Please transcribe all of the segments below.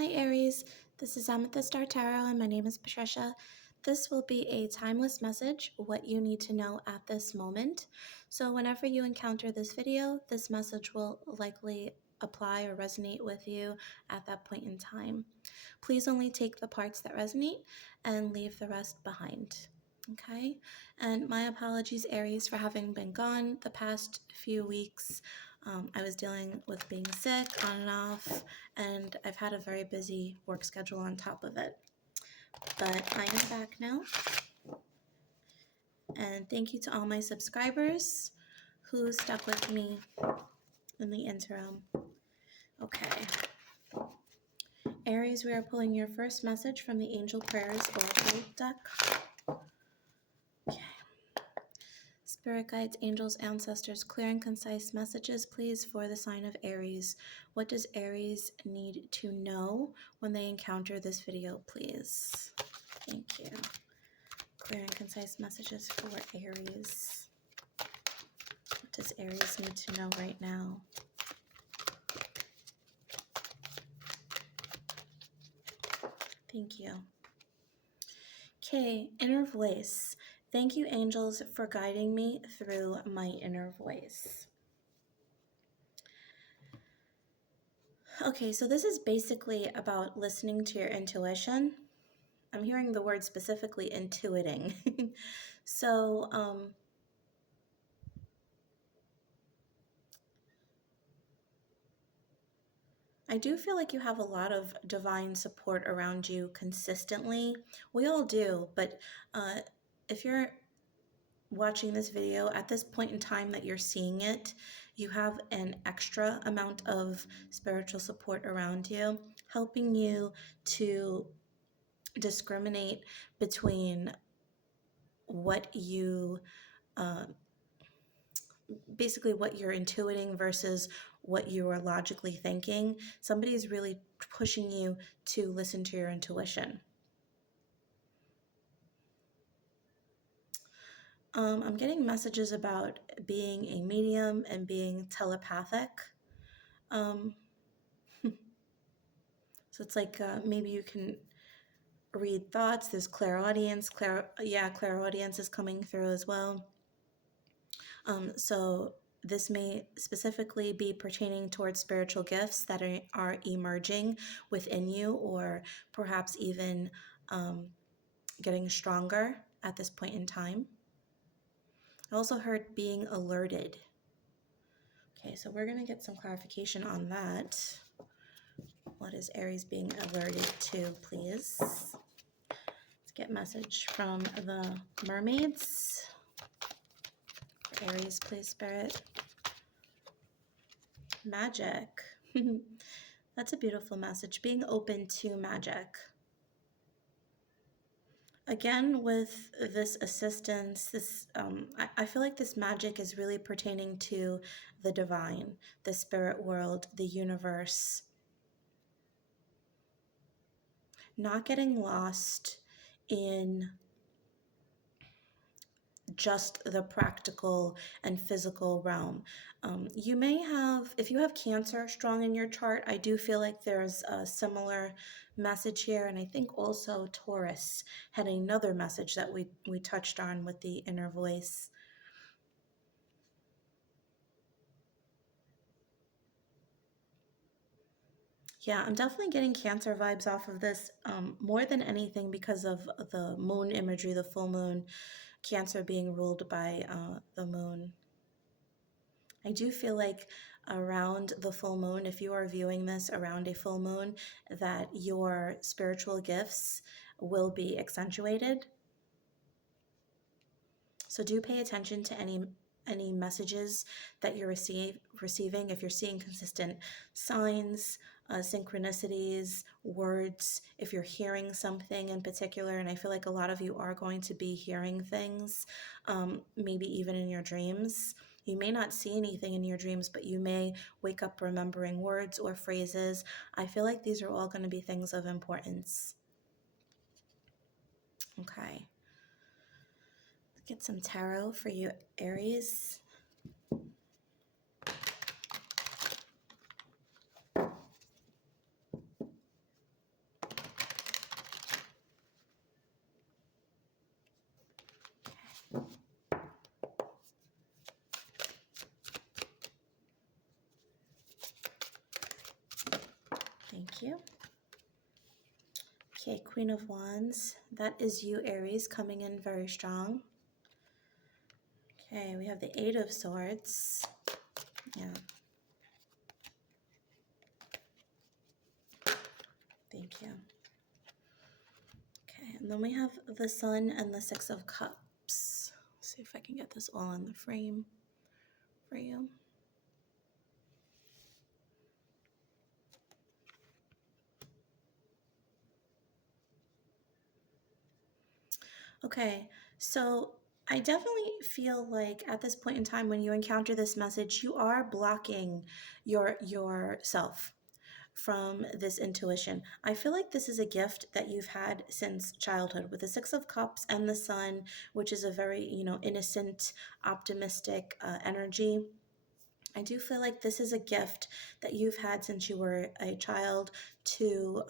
Hi Aries, this is Amethyst Star Tarot and my name is Patricia. This will be a timeless message, what you need to know at this moment. So whenever you encounter this video, this message will likely apply or resonate with you at that point in time. Please only take the parts that resonate and leave the rest behind. Okay, and my apologies, Aries, for having been gone the past few weeks. I was dealing with being sick on and off, and I've had a very busy work schedule on top of it. But I am back now, and thank you to all my subscribers who stuck with me in the interim. Okay. Aries, we are pulling your first message from the Angel Prayers Oracle deck. Okay. Spirit guides, angels, ancestors, clear and concise messages, please, for the sign of Aries. What does Aries need to know when they encounter this video, please? Thank you. Clear and concise messages for Aries. What does Aries need to know right now? Thank you. Okay, inner voice. Thank you, angels, for guiding me through my inner voice. Okay, so this is basically about listening to your intuition. I'm hearing the word specifically intuiting. So, I do feel like you have a lot of divine support around you consistently. We all do, but if you're watching this video at this point in time that you're seeing it, you have an extra amount of spiritual support around you, helping you to discriminate between what you basically what you're intuiting versus what you are logically thinking. Somebody is really pushing you to listen to your intuition. I'm getting messages about being a medium and being telepathic. So it's like maybe you can read thoughts. There's clairaudience. Clairaudience is coming through as well. So this may specifically be pertaining towards spiritual gifts that are emerging within you, or perhaps even getting stronger at this point in time. I also heard being alerted. Okay, so we're going to get some clarification on that. What is Aries being alerted to, please? Let's get message from the mermaids. Aries, please, Spirit. Magic. That's a beautiful message. Being open to magic. Again, with this assistance, I feel like this magic is really pertaining to the divine, the spirit world, the universe. Not getting lost in just the practical and physical realm. You may have, if you have Cancer strong in your chart, I do feel like there's a similar message here. And I think also Taurus had another message that we touched on with the inner voice. Yeah, I'm definitely getting Cancer vibes off of this more than anything because of the moon imagery, the full moon, Cancer being ruled by the moon. I do feel like around the full moon, if you are viewing this around a full moon, that your spiritual gifts will be accentuated. So do pay attention to any messages that you're receiving. If you're seeing consistent signs, synchronicities, words, if you're hearing something in particular, and I feel like a lot of you are going to be hearing things, maybe even in your dreams. You may not see anything in your dreams, but you may wake up remembering words or phrases. I feel like these are all going to be things of importance. Okay. Let's get some tarot for you, Aries. Thank you. Okay, Queen of Wands. That is you, Aries, coming in very strong. Okay, we have the Eight of Swords. Yeah. Thank you. Okay, and then we have the Sun and the Six of Cups. Let's see if I can get this all in the frame for you. Okay, so I definitely feel like at this point in time when you encounter this message, you are blocking yourself from this intuition. I feel like this is a gift that you've had since childhood with the Six of Cups and the Sun, which is a very, innocent, optimistic energy. I do feel like this is a gift that you've had since you were a child to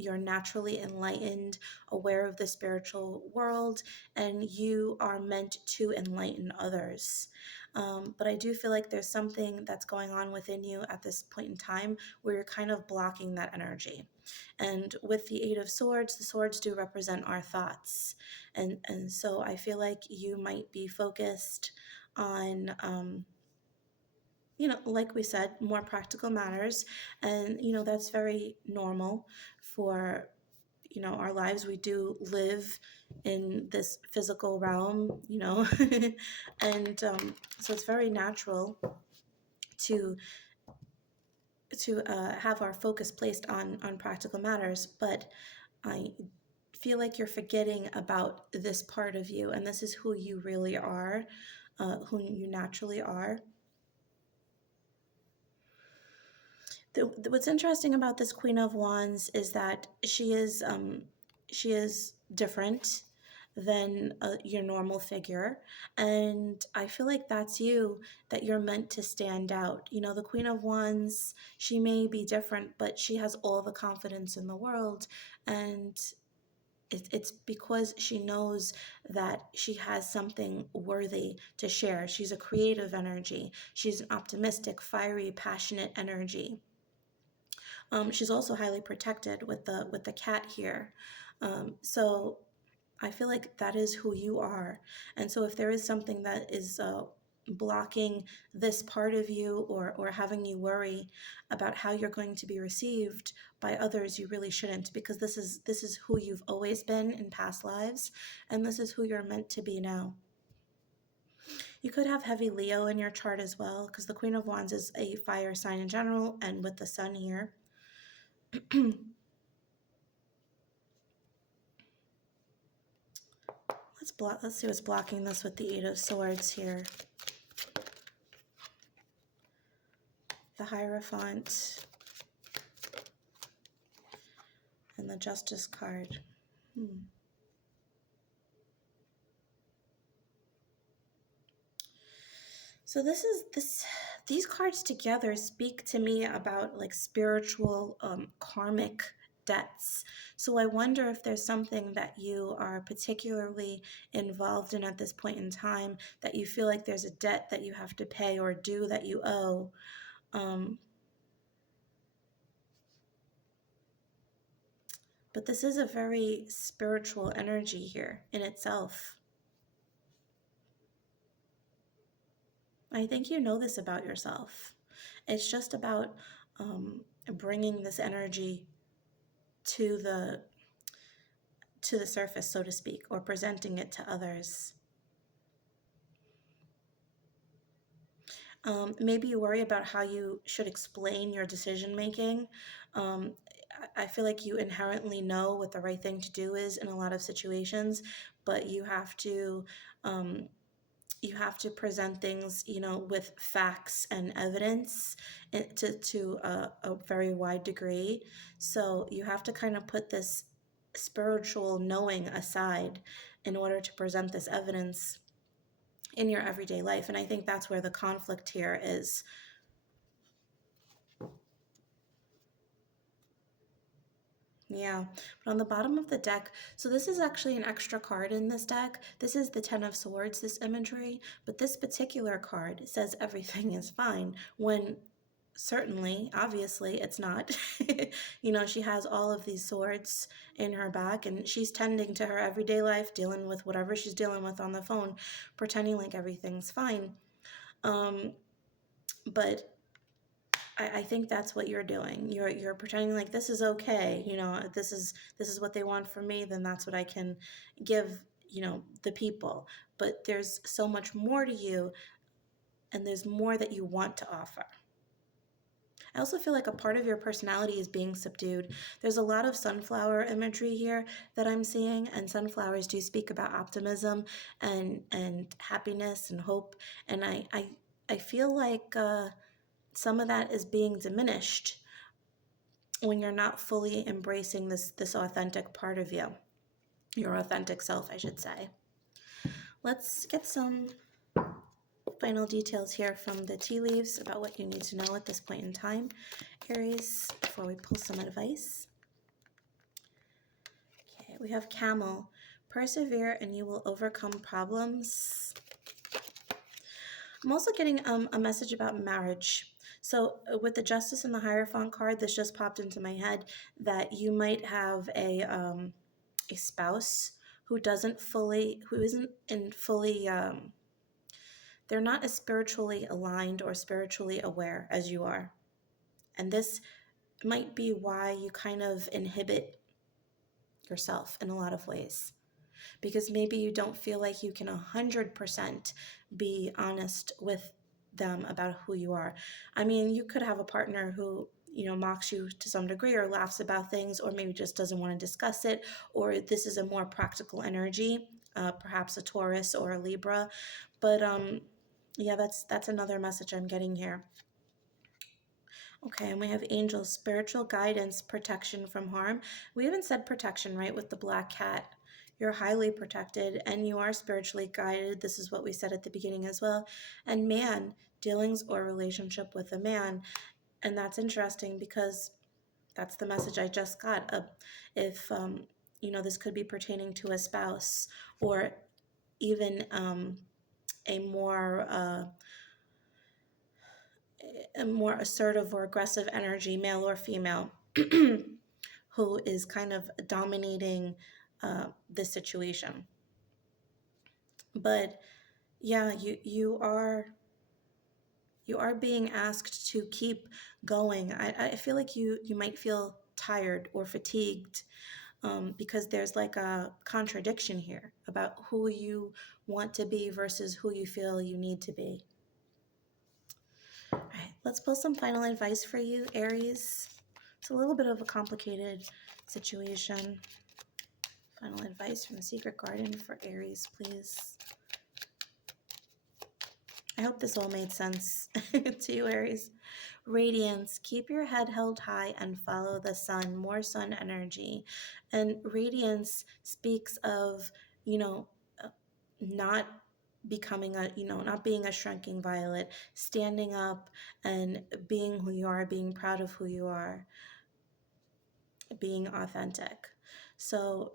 you're naturally enlightened, aware of the spiritual world, and you are meant to enlighten others. But I do feel like there's something that's going on within you at this point in time where you're kind of blocking that energy. And with the Eight of Swords, the swords do represent our thoughts. And so I feel like you might be focused on like we said, more practical matters. And, that's very normal for, our lives. We do live in this physical realm, and so it's very natural to have our focus placed on practical matters. But I feel like you're forgetting about this part of you, and this is who you really are, who you naturally are. What's interesting about this Queen of Wands is that she is different than your normal figure, and I feel like that's you, that you're meant to stand out. The Queen of Wands, she may be different, but she has all the confidence in the world, and it's because she knows that she has something worthy to share. She's a creative energy. She's an optimistic, fiery, passionate energy. She's also highly protected with the cat here. So I feel like that is who you are. And so if there is something that is blocking this part of you, or having you worry about how you're going to be received by others, you really shouldn't, because this is who you've always been in past lives, and this is who you're meant to be now. You could have heavy Leo in your chart as well, because the Queen of Wands is a fire sign in general, and with the Sun here. Let's see what's blocking this with the Eight of Swords here. The Hierophant and the Justice card. So these cards together speak to me about like spiritual karmic debts. So I wonder if there's something that you are particularly involved in at this point in time, that you feel like there's a debt that you have to pay or due that you owe. But this is a very spiritual energy here in itself. I think you know this about yourself. It's just about bringing this energy to the surface, so to speak, or presenting it to others. Maybe you worry about how you should explain your decision making. I feel like you inherently know what the right thing to do is in a lot of situations, but you have to present things, with facts and evidence to a very wide degree. So you have to kind of put this spiritual knowing aside in order to present this evidence in your everyday life. And I think that's where the conflict here is. Yeah, but on the bottom of the deck, so this is actually an extra card in this deck. This is the Ten of Swords, this imagery, but this particular card says everything is fine when certainly, obviously, it's not. She has all of these swords in her back, and she's tending to her everyday life, dealing with whatever she's dealing with on the phone, pretending like everything's fine. But I think that's what you're doing. You're pretending like this is okay. This is what they want from me. Then that's what I can give. The people. But there's so much more to you, and there's more that you want to offer. I also feel like a part of your personality is being subdued. There's a lot of sunflower imagery here that I'm seeing, and sunflowers do speak about optimism and happiness and hope. And I feel like some of that is being diminished when you're not fully embracing this authentic part of you, your authentic self, I should say. Let's get some final details here from the tea leaves about what you need to know at this point in time, Aries, before we pull some advice. Okay, we have Camel. Persevere and you will overcome problems. I'm also getting a message about marriage. So with the Justice and the Hierophant card, this just popped into my head that you might have a spouse who isn't fully they're not as spiritually aligned or spiritually aware as you are. And this might be why you kind of inhibit yourself in a lot of ways. Because maybe you don't feel like you can 100% be honest with them about who you are. I mean, you could have a partner who, mocks you to some degree or laughs about things, or maybe just doesn't want to discuss it, or this is a more practical energy, perhaps a Taurus or a Libra. But yeah, that's another message I'm getting here. Okay, and we have angels, spiritual guidance, protection from harm. We even said protection, right, with the black cat. You're highly protected and you are spiritually guided. This is what we said at the beginning as well. And man, dealings or relationship with a man. And that's interesting because that's the message I just got. If, this could be pertaining to a spouse or even a more assertive or aggressive energy, male or female, who is kind of dominating this situation. But yeah, you are being asked to keep going. I feel like you might feel tired or fatigued because there's like a contradiction here about who you want to be versus who you feel you need to be. All right, let's pull some final advice for you, Aries. It's a little bit of a complicated situation. Final advice from the Secret Garden for Aries, please. I hope this all made sense to you, Aries. Radiance, keep your head held high and follow the sun, more sun energy. And radiance speaks of, not becoming not being a shrinking violet, standing up and being who you are, being proud of who you are, being authentic. So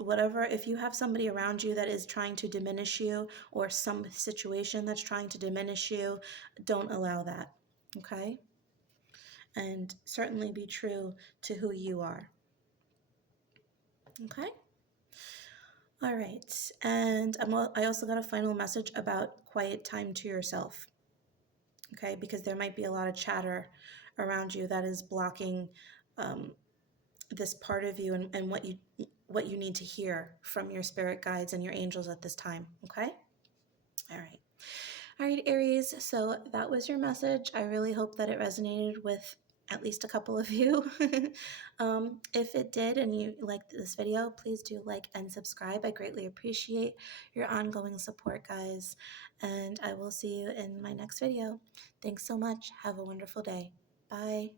if you have somebody around you that is trying to diminish you or some situation that's trying to diminish you, don't allow that, okay? And certainly be true to who you are, okay? All right, and I also got a final message about quiet time to yourself, okay? Because there might be a lot of chatter around you that is blocking this part of you and what you need to hear from your spirit guides and your angels at this time, okay? All right, Aries, so that was your message. I really hope that it resonated with at least a couple of you. If it did and you liked this video, please do like and subscribe. I greatly appreciate your ongoing support, guys, and I will see you in my next video. Thanks so much. Have a wonderful day. Bye.